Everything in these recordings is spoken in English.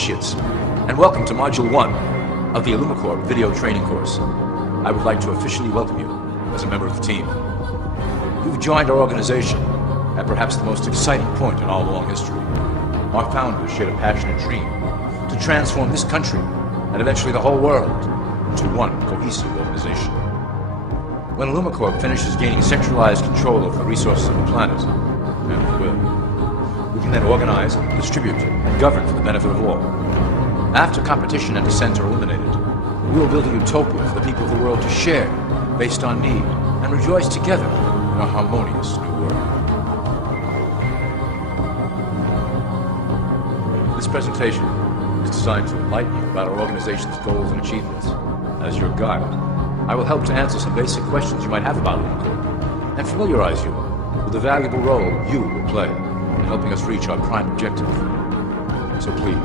initiates, and welcome to Module 1 of the Illumicorp video training course. I would like to officially welcome you as a member of the team. You've joined our organization at perhaps the most exciting point in our long history. Our founders shared a passionate dream to transform this country and eventually the whole world into one cohesive organization. When Illumicorp finishes gaining centralized control over the resources of the planet, and we will, we can then organize, distribute, and govern for the benefit of all. After competition and dissent are eliminated, we will build a utopia for the people of the world to share based on need and rejoice together in a harmonious new world. This presentation is designed to enlighten you about our organization's goals and achievements. As your guide, I will help to answer some basic questions you might have about Illumicorp and familiarize you with the valuable role you will play in helping us reach our prime objective. So please,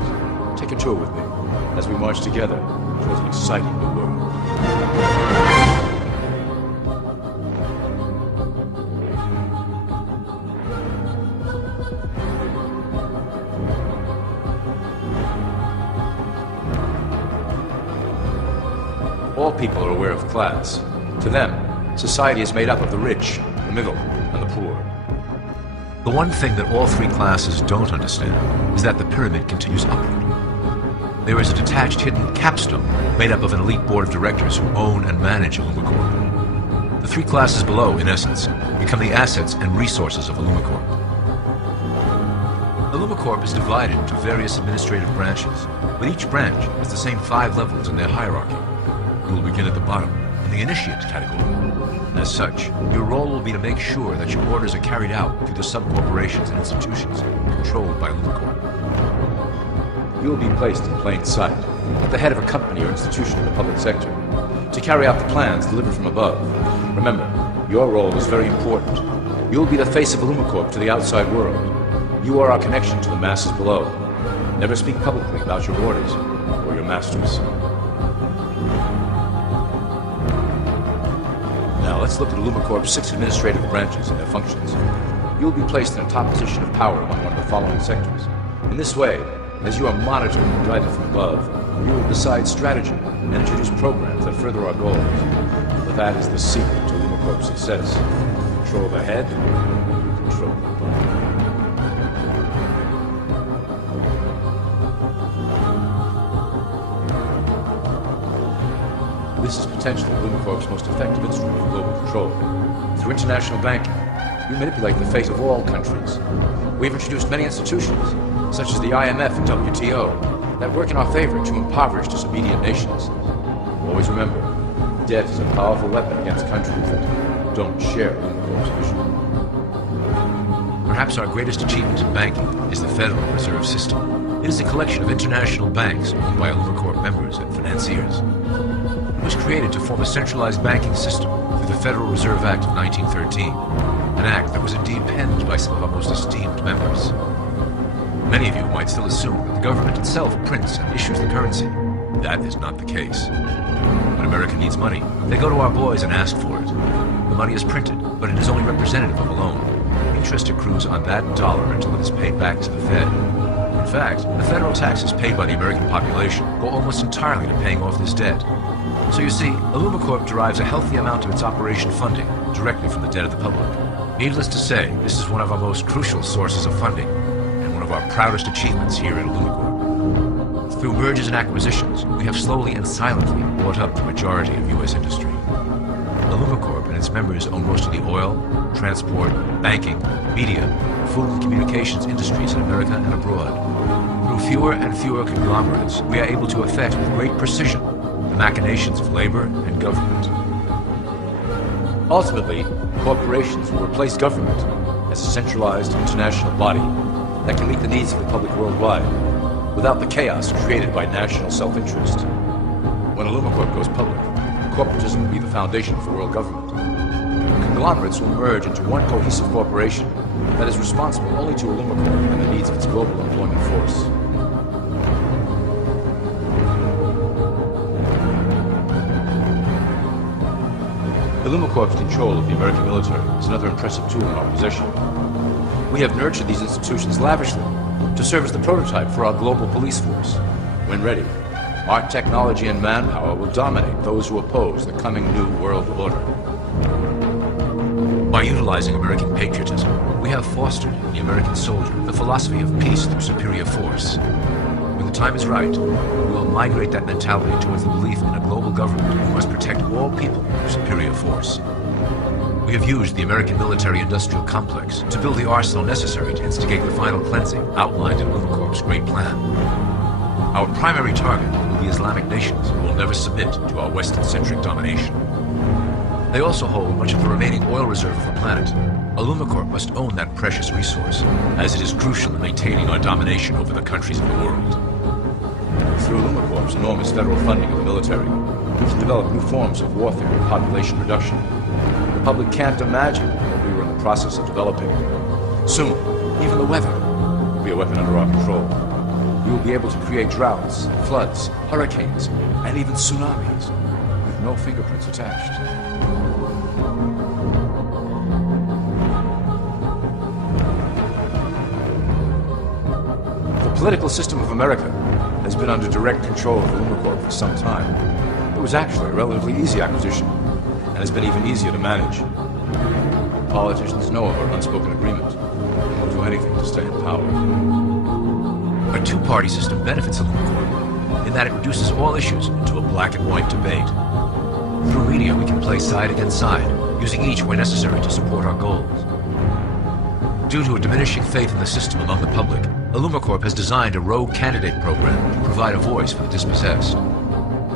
take a tour with me as we march together towards an exciting new world. All people are aware of class. To them, society is made up of the rich, the middle, and the poor. The one thing that all three classes don't understand is that the pyramid continues upward. There is a detached hidden capstone made up of an elite board of directors who own and manage Illumicorp. The three classes below, in essence, become the assets and resources of Illumicorp. Illumicorp is divided into various administrative branches, but each branch has the same 5 levels in their hierarchy. You will begin at the bottom, in the initiate category. As such, your role will be to make sure that your orders are carried out through the sub-corporations and institutions controlled by Illumicorp. You will be placed in plain sight, at the head of a company or institution in the public sector, to carry out the plans delivered from above. Remember, your role is very important. You will be the face of Illumicorp to the outside world. You are our connection to the masses below. Never speak publicly about your orders or your masters. Now let's look at Illumicorp's 6 administrative branches and their functions. You will be placed in a top position of power among one of the following sectors. In this way, as you are monitored and guided from above, you will decide strategy and introduce programs that further our goals. But that is the secret to Illumicorp's success. Control the head, control the body. This is potentially Illumicorp's most effective instrument for global control. Through international banking, we manipulate the fate of all countries. We've introduced many institutions, such as the IMF and WTO, that work in our favor to impoverish disobedient nations. Always remember, debt is a powerful weapon against countries that don't share Illumicorp's vision. Perhaps our greatest achievement in banking is the Federal Reserve System. It is a collection of international banks owned by Illumicorp members and financiers. It was created to form a centralized banking system through the Federal Reserve Act of 1913, an act that was indeed penned by some of our most esteemed members. Many of you might still assume that the government itself prints and issues the currency. That is not the case. When America needs money, they go to our boys and ask for it. The money is printed, but it is only representative of a loan. Interest accrues on that dollar until it is paid back to the Fed. In fact, the federal taxes paid by the American population go almost entirely to paying off this debt. So you see, Illumicorp derives a healthy amount of its operation funding directly from the debt of the public. Needless to say, this is one of our most crucial sources of funding, and one of our proudest achievements here at Illumicorp. Through mergers and acquisitions, we have slowly and silently bought up the majority of U.S. industry. Illumicorp and its members own most of the oil, transport, banking, media, food and communications industries in America and abroad. Through fewer and fewer conglomerates, we are able to effect with great precision the machinations of labor and government. Ultimately, corporations will replace government as a centralized international body that can meet the needs of the public worldwide without the chaos created by national self-interest. When Illumicorp goes public, corporatism will be the foundation for world government. Conglomerates will merge into one cohesive corporation that is responsible only to Illumicorp and the needs of its global employment force. Illumicorp's control of the American military is another impressive tool in our possession. We have nurtured these institutions lavishly, to serve as the prototype for our global police force. When ready, our technology and manpower will dominate those who oppose the coming new world order. By utilizing American patriotism, we have fostered in the American soldier the philosophy of peace through superior force. When the time is right, we will migrate that mentality towards the belief in a global government who must protect all people through superior force. We have used the American military-industrial complex to build the arsenal necessary to instigate the final cleansing outlined in Illumicorp's Great Plan. Our primary target will be Islamic nations who will never submit to our Western-centric domination. They also hold much of the remaining oil reserve of the planet. Illumicorp must own that precious resource, as it is crucial in maintaining our domination over the countries of the world. Through Illumicorp's enormous federal funding of the military, we can develop new forms of warfare and population reduction. The public can't imagine what we were in the process of developing. Soon, even the weather will be a weapon under our control. We will be able to create droughts, floods, hurricanes, and even tsunamis with no fingerprints attached. The political system of America has been under direct control of Illumicorp for some time. It was actually a relatively easy acquisition, and has been even easier to manage. Politicians know of our unspoken agreement, and will do anything to stay in power. Our two-party system benefits Illumicorp in that it reduces all issues into a black and white debate. Through media, we can play side against side, using each where necessary to support our goals. Due to a diminishing faith in the system among the public, Illumicorp has designed a rogue candidate program to provide a voice for the dispossessed.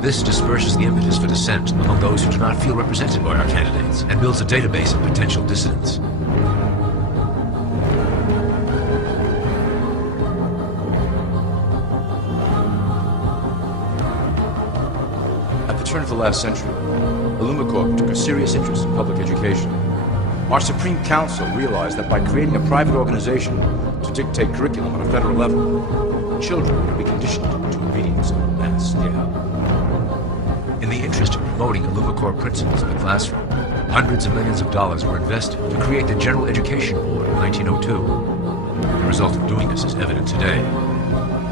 This disperses the impetus for dissent among those who do not feel represented by our candidates and builds a database of potential dissidents. At the turn of the last century, Illumicorp took a serious interest in public education. Our Supreme Council realized that by creating a private organization to dictate curriculum on a federal level, children would be conditioned to obedience on a mass scale. In the interest of promoting Illumicorp principles in the classroom, hundreds of millions of dollars were invested to create the General Education Board in 1902. The result of doing this is evident today.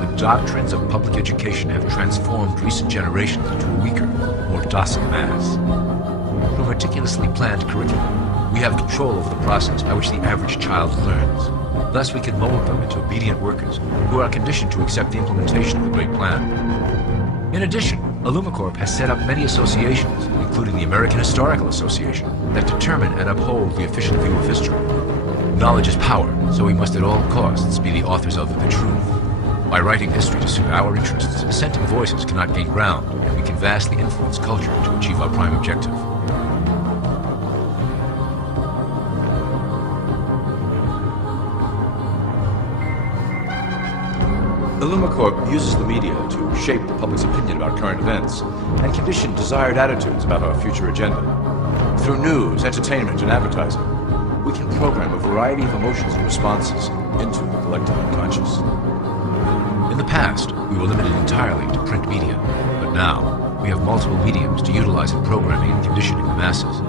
The doctrines of public education have transformed recent generations into a weaker, more docile mass. Through meticulously planned curriculum, we have control over the process by which the average child learns. Thus, we can mold them into obedient workers who are conditioned to accept the implementation of the Great Plan. In addition, Illumicorp has set up many associations, including the American Historical Association, that determine and uphold the official view of history. Knowledge is power, so we must at all costs be the authors of the truth. By writing history to suit our interests, dissenting voices cannot gain ground, and we can vastly influence culture to achieve our prime objective. Illumicorp uses the media to shape the public's opinion about current events and condition desired attitudes about our future agenda. Through news, entertainment, and advertising, we can program a variety of emotions and responses into the collective unconscious. In the past, we were limited entirely to print media, but now we have multiple mediums to utilize in programming and conditioning the masses.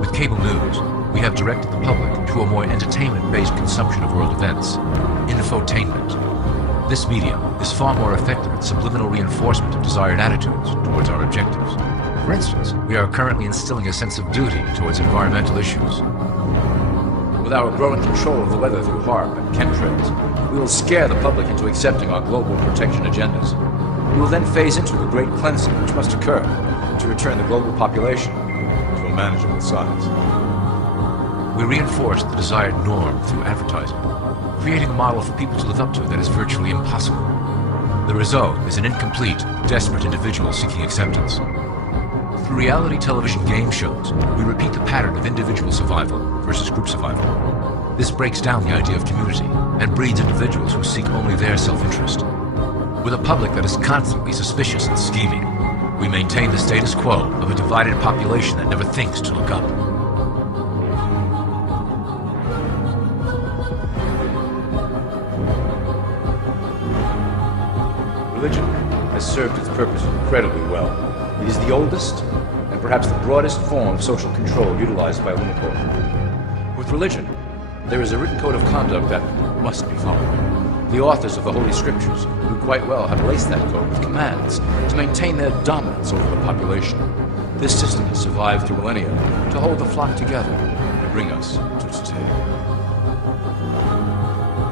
With cable news, we have directed the public to a more entertainment-based consumption of world events, infotainment. This medium is far more effective at subliminal reinforcement of desired attitudes towards our objectives. For instance, we are currently instilling a sense of duty towards environmental issues. With our growing control of the weather through HARP and chemtrails, we will scare the public into accepting our global protection agendas. We will then phase into the great cleansing which must occur to return the global population to a manageable size. We reinforce the desired norm through advertising, creating a model for people to live up to that is virtually impossible. The result is an incomplete, desperate individual seeking acceptance. Through reality television game shows, we repeat the pattern of individual survival versus group survival. This breaks down the idea of community and breeds individuals who seek only their self-interest. With a public that is constantly suspicious and scheming, we maintain the status quo of a divided population that never thinks to look up. Religion has served its purpose incredibly well. It is the oldest and perhaps the broadest form of social control utilized by Illumicorp. With religion, there is a written code of conduct that must be followed. The authors of the Holy Scriptures knew quite well how to lace that code with commands to maintain their dominance over the population. This system has survived through millennia to hold the flock together and bring us to today.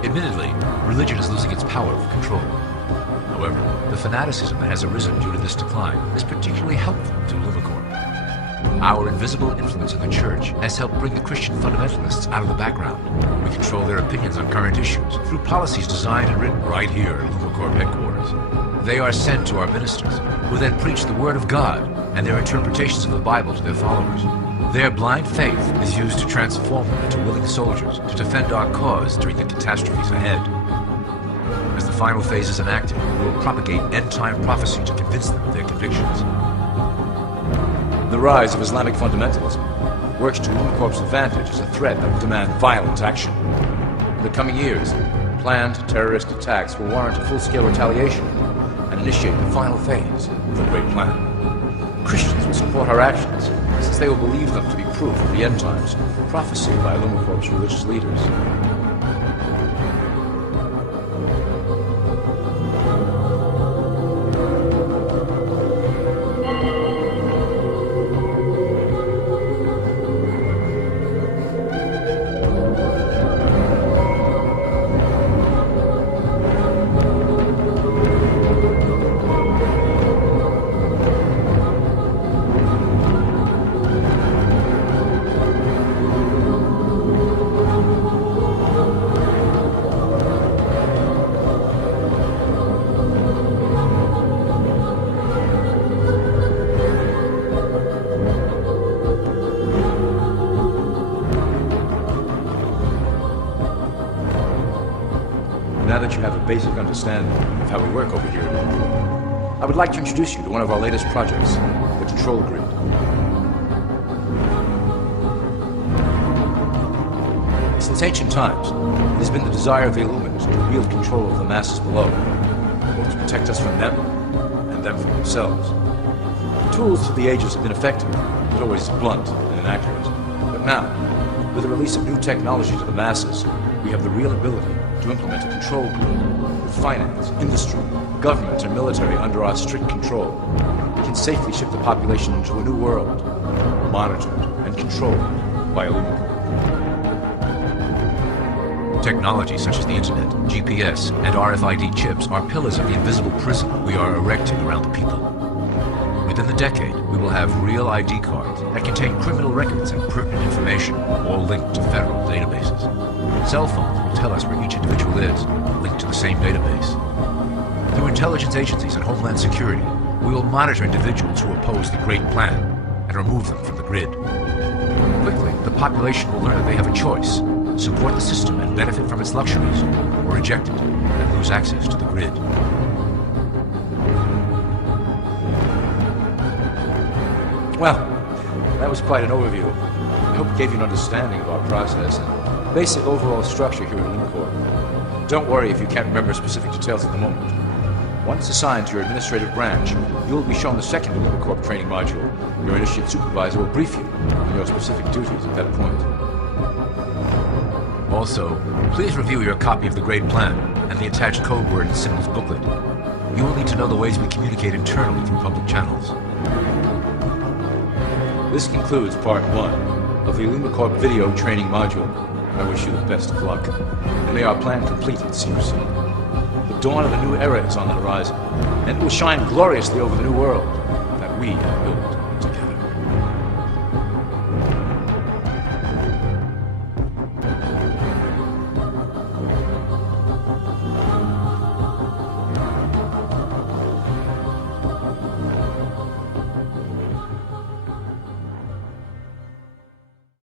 Admittedly, religion is losing its power of control. However, the fanaticism that has arisen due to this decline is particularly helpful to Illumicorp. Our invisible influence in the church has helped bring the Christian fundamentalists out of the background. We control their opinions on current issues through policies designed and written right here at Illumicorp headquarters. They are sent to our ministers, who then preach the Word of God and their interpretations of the Bible to their followers. Their blind faith is used to transform them into willing soldiers to defend our cause during the catastrophes ahead. As the final phase is enacted, we will propagate end-time prophecy to convince them of their convictions. The rise of Islamic fundamentalism works to Illumicorp's advantage as a threat that will demand violent action. In the coming years, planned terrorist attacks will warrant a full-scale retaliation and initiate the final phase of the Great Plan. Christians will support our actions, since they will believe them to be proof of the end times prophesied by Illumicorp's religious leaders. Now that you have a basic understanding of how we work over here, I would like to introduce you to one of our latest projects, the Control Grid. Since ancient times, it has been the desire of the Illuminati to wield control of the masses below, both to protect us from them and them from themselves. The tools through the ages have been effective, but always blunt and inaccurate. But now, with the release of new technology to the masses, we have the real ability to implement a control grid with finance, industry, government, and military under our strict control. We can safely ship the population into a new world, monitored and controlled by Illuminati. Technology such as the internet, GPS, and RFID chips are pillars of the invisible prison we are erecting around the people. Within the decade, we will have real ID cards that contain criminal records and pertinent information, all linked to federal databases. Cell phones will tell us where each individual is, linked to the same database. Through intelligence agencies and Homeland Security, we will monitor individuals who oppose the Great Plan and remove them from the grid. Quickly, the population will learn that they have a choice: support the system and benefit from its luxuries, or reject it and lose access to the grid. Well, that was quite an overview. I hope it gave you an understanding of our process and basic overall structure here at Illumicorp. Don't worry if you can't remember specific details at the moment. Once assigned to your administrative branch, you will be shown the second Illumicorp training module. Your initiate supervisor will brief you on your specific duties at that point. Also, please review your copy of the Great Plan and the attached code word and symbols booklet. You will need to know the ways we communicate internally through public channels. This concludes part 1 of the Illumicorp video training module. I wish you the best of luck, and may our plan complete in secrecy. The dawn of a new era is on the horizon, and it will shine gloriously over the new world that we have built.